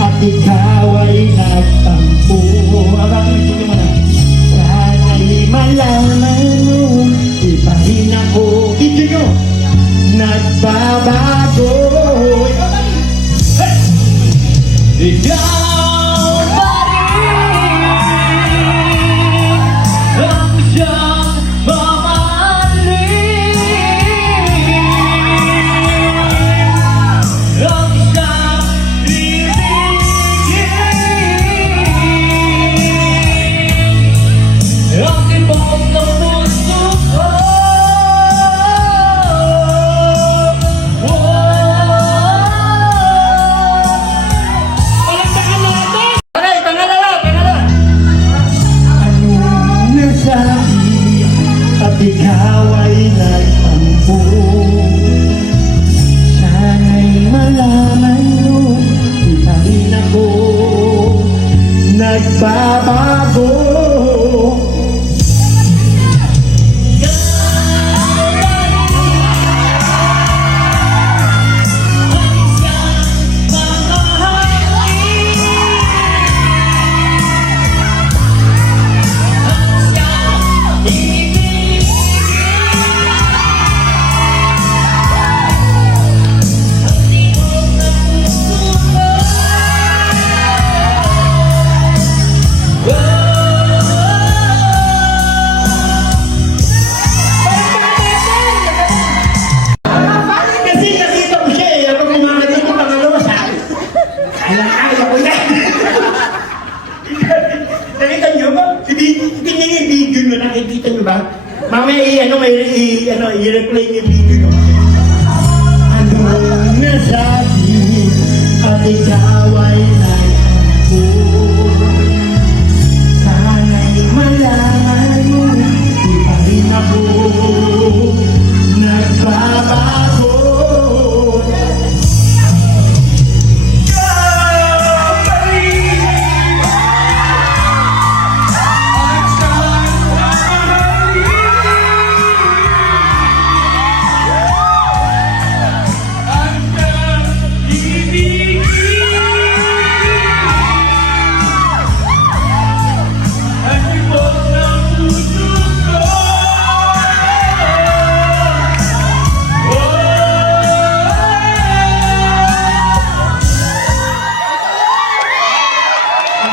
at ikaw ay nagtampo. Sana'y malaman mo, di pa rin ako, hindi nyo, nagbabago. Ikaw pa rin ang siyang mamahalin, ang siyang ibigin, ang tibok ng puso ko. At ikaw ay nagtampo. Sana'y malaman mo, di pa rin ako nagbabago. Nakikita nyo ba? Mamaya i-replay niyo yung video nyo. Anong nasabi at ikaw ay nagtampo? Sana'y malaman mo, di pa rin ako nagbabago.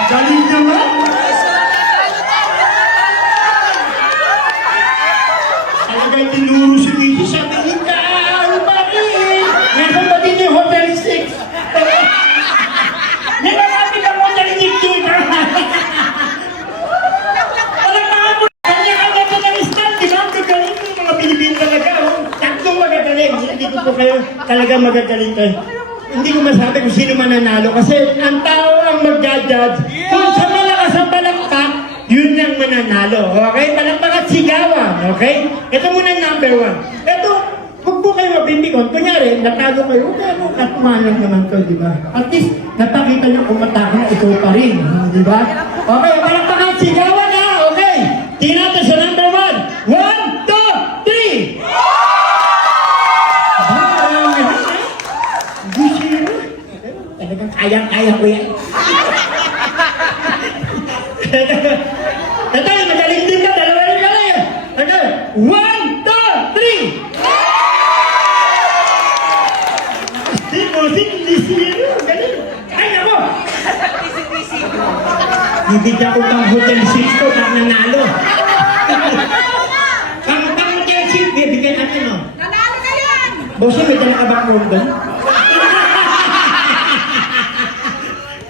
Galing naman! Talagang tinuro si Mito, sabi, ikaw pa rin! Meron ba din yung Hotel 6? Nilalapit ang Hotel 6 dito! Walang mga mo! Kanya-kanya ka ng stand, di ba? Magagaling ko mga Pilipino talaga, oh! Tatlo magagaling! Hindi ko po kayo talagang magagaling kayo. Hindi ko masabi kung sino mananalo kasi ang tao ang mag-judge. Kung sa malakas ang palakpak, yun ang mananalo. Okay? Palakpak at sigawan. Okay? Ito muna number 1. Ito, huwag po kayo mabindikon. Kunyari, natalo kayo. Pero katmalang naman to, di ba? At least, napakita nyo kung mataka na ito pa rin. Di ba? Okay, palakpak at sigawan na. Okay? Tingnan natin sa number 1. 1, 2, 3! Talagang kayang-kaya ko yan. Ito, magaling din ka. Dalawa rin ka lang. Okay. 1, 2, 3! Sip-sip, lisiro. Galing. Ay, ako! Bibigyan ko pang Hotel 6 ko pag nanalo. Pang Hotel 6, bibigyan natin, no? Nanalo ka yan! Bossy, may dala ka ba ang doon?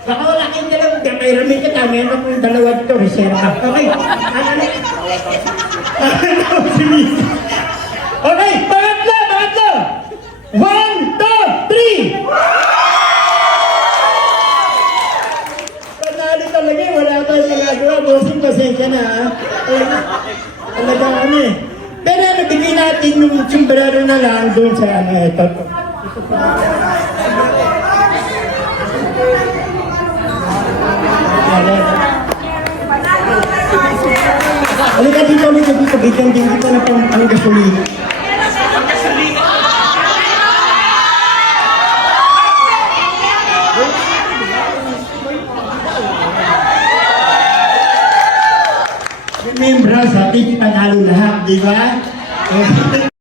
Baka wala kayong dalawang kairamay ka tayo. Meron akong dalawa dito. Reserva. Okay. Okay. Pangatlo. 1, 2, 3! Panalo talaga. Wala tayong magagawa. Bossing, pasensya na. Talagang ano eh. Pero nabigay natin yung sombrero na lang doon sa ito. Halika dito, bigyan din kita na pang gasolina. membro sa team panalo lahat, di ba? Eh,